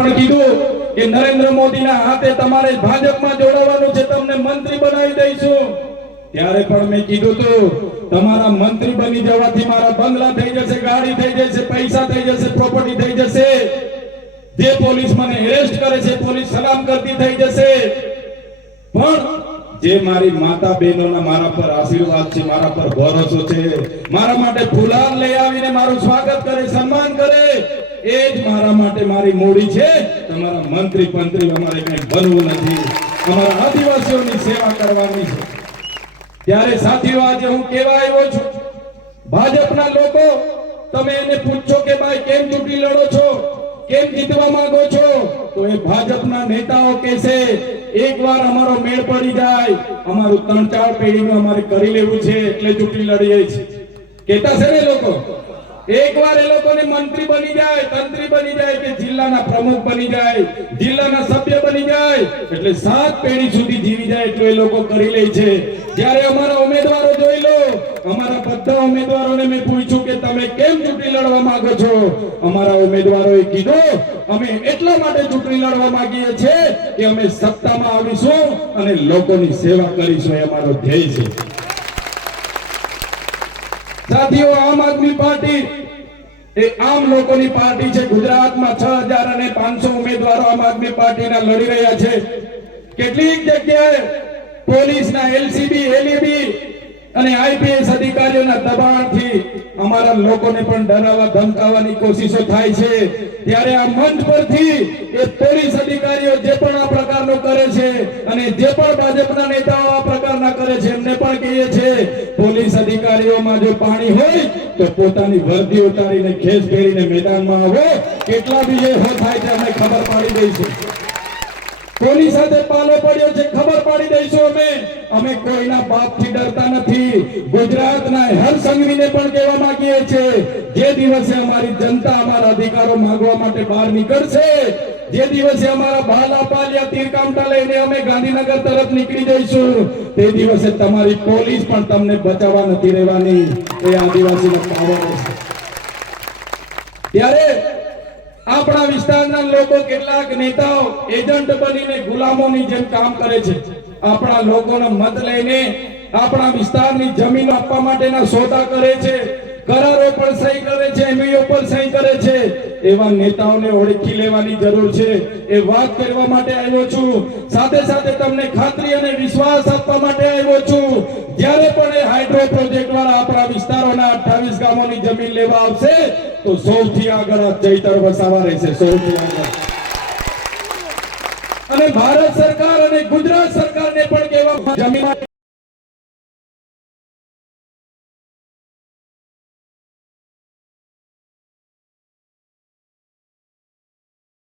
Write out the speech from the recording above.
પણ કીધું કે નરેન્દ્ર મોદીના હાથે તમારે ભાજપમાં જોડાવાનું છે, તમને મંત્રી બનાવી દઈશું। ત્યારે પણ મેં કીધું હતું તમારા મંત્રી બની જવાથી મારા બંગલા થઈ જશે, ગાડી થઈ જશે, પૈસા થઈ જશે, પ્રોપર્ટી થઈ જશે, જે પોલીસ મને એરેસ્ટ કરે છે પોલીસ સલામ કરતી થઈ જશે, પણ જે મારી માતા બહેનોના મારા પર આશીર્વાદ છે, મારા પર ભરોસો છે, મારા માટે ફુલાર લઈ આવીને મારું સ્વાગત કરે, સન્માન કરે, એ જ મારા માટે મારી મૂડી છે। તમારા મંત્રી પંત્રી અમારે કઈ બનવું નથી, અમારા આદિવાસીઓની સેવા કરવાની છે। ત્યારે સાથીઓ આજે હું કહેવા આવ્યો છું, ભાજપના લોકો તમે એને પૂછો કે ભાઈ કેમ ચૂંટણી લડો છો, કેમ જીતવા માંગો છો, તો એ ભાજપના નેતાઓ કહેશે એકવાર અમારો મેળ પડી જાય, અમારું 3-4 પેઢીનું અમારે કરી લેવું છે એટલે ચૂંટણી લડીએ છીએ, કહેતા છે ને લોકો। એકવાર એ લોકોને મંત્રી બની જાય, તંત્રી બની જાય કે જિલ્લાના પ્રમુખ બની જાય, જિલ્લાના સભ્ય બની જાય એટલે 7 પેઢી સુધી જીવી જાય એટલું એ લોકો કરી લે છે। જ્યારે અમારા ઉમેદવારો જોઈ લો, અમારા બધા ઉમેદવારોને મેં પૂછ્યું કે તમે કેમ ચૂંટણી લડવા માંગો છો, અમારા ઉમેદવારોએ કીધું અમે એટલા માટે ચૂંટણી લડવા માંગીએ છીએ કે અમે સત્તામાં આવીશું અને લોકોની સેવા કરીશું, એ અમારો ધ્યેય છે। સાથીઓ આમ આદમી પાર્ટી એ આમ લોકોની પાર્ટી છે। ગુજરાતમાં 6500 ઉમેદવારો આમ આદમી પાર્ટીના લડી રહ્યા છે। કેટલીક જગ્યાએ પોલીસના એલસીબી, એલઈબી અને આઈપીએસ અધિકારીઓના દબાણથી અમારા લોકોને પણ ડરાવવા ધમકાવવાની કોશિશો થાય છે। ત્યારે આ મંચ પરથી એ પોલીસ અધિકારીઓ જે પણ આ પ્રકારનું કરે છે અને જે પણ ભાજપના નેતાઓ આ પ્રકારના કરે છે એમને પણ કહીએ છીએ પોલીસ અધિકારીઓમાં જો પાણી હોય તો પોતાની વર્દી ઉતારીને ખેસ પહેરીને મેદાનમાં આવો, કેટલા બી એ હો થાય છે અમને ખબર પાડી દઈશું। કોની સાથે પાલો પડ્યો છે ખબર પાડી દઈશું અમે કોઈના બાપથી ડરતા નથી। ગુજરાતના હર સંઘવીને પણ કહેવા માંગીએ છીએ જે દિવસે અમારી જનતા અમારા અધિકારો માંગવા માટે બહાર નીકળશે, જે દિવસે અમારા ભાલા પાલિયા તીરકામઠા લઈને અમે ગાંધીનગર તરફ નીકળી જઈશું, તે દિવસે તમારી પોલીસ પણ તમને બચાવવા નથી રહેવાની, એ આદિવાસીનો પાવર છે। ત્યારે આપણા વિસ્તારના લોકો કેટલાક નેતાઓ એજન્ટ બનીને ગુલામોની જેમ કામ કરે છે। આપણા લોકોનો મત લઈને આપણા વિસ્તારની જમીન આપવા માટેના સોદા કરે છે, કરારો પર સહી કરે છે, એમઓયુ પર સહી કરે છે। એવા નેતાઓને ઓળખી લેવાની જરૂર છે, એ વાત કરવા માટે આવ્યો છું। સાથે સાથે તમને ખાતરી અને વિશ્વાસ આપવા માટે આવ્યો છું, જ્યારે પણ એ હાઇડ્રો પ્રોજેક્ટ વાળા આપણા વિસ્તારોના 28 ગામોની જમીન લેવા આવશે તો સૌથી આગળ આ ચૈતર વસાવા રહેશે, સૌથી આગળ। અને ભારત સરકાર અને ગુજરાત સરકારને પણ કહેવા જમીન